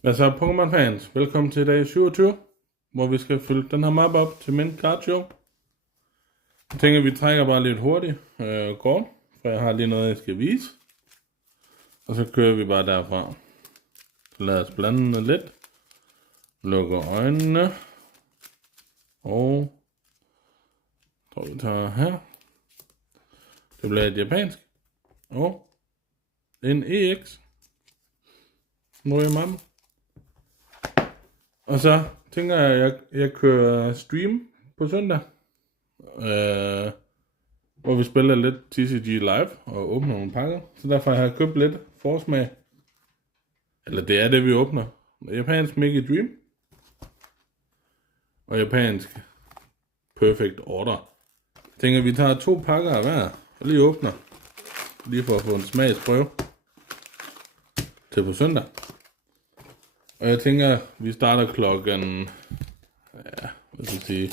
Hvad så, Pokémon fans? Velkommen til dag 27, hvor vi skal fylde den her map op til min card show. Jeg tænker, vi trækker bare lidt hurtigt kort, for jeg har lige noget, jeg skal vise. Og så kører vi bare derfra. Så lad os blande lidt. Lukker øjnene. Og jeg tror, vi tager her. Det bliver et japansk. Og en EX. Nu er mappen. Og så tænker jeg, at jeg kører stream på søndag. Hvor vi spiller lidt TCG live og åbner nogle pakker. Så derfor har jeg købt lidt forsmag. Eller det er det, vi åbner. Japansk Mega Dream. Og japansk Perfect Order. Jeg tænker, at vi tager 2 pakker af hver. Og lige åbner. Lige for at få en smagsprøve. Til på søndag. Og jeg tænker, vi starter klokken, hvad skal jeg sige,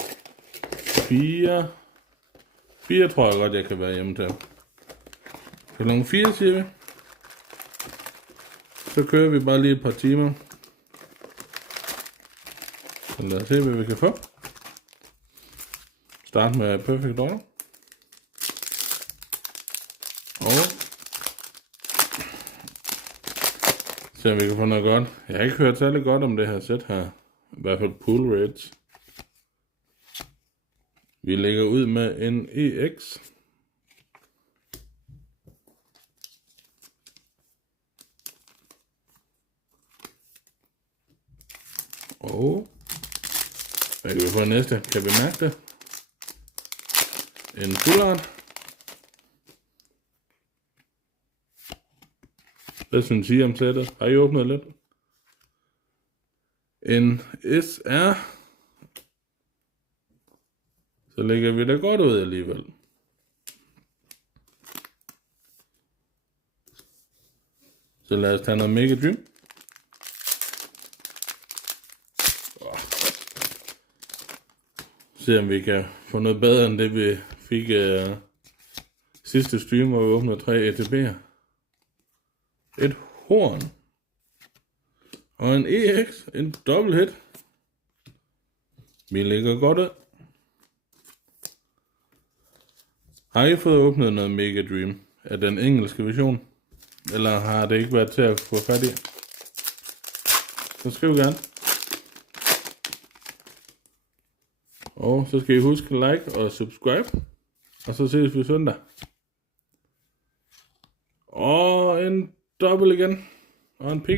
4. 4 tror jeg godt, jeg kan være hjemme til. Klokken 4 siger vi. Så kører vi bare lige et par timer. Så lad os se, hvad vi kan få. Start med Perfect Order. Og se om vi kan få noget godt. Jeg har ikke hørt særlig godt om det her sæt her. I hvert fald Pool Raids. Vi lægger ud med en EX. Og hvad kan vi få næste? Kan vi mærke det? En Full Art. Hvad synes I om sættet? Har I åbnet lidt? En SR. Så lægger vi det godt ud alligevel. Så lad os tage noget Mega Dream. Se om vi kan få noget bedre end det vi fik sidste stream, hvor vi åbnede 3 ETB'er. Et horn. Og en EX. En dobbelt hit. Vi ligger godt ud. Har I fået åbnet noget Mega Dream af den engelske version? Eller har det ikke været til at få fat i? Så skriv gerne. Og så skal I huske like og subscribe. Og så ses vi søndag. Og en dobbelt igen. Og en pik.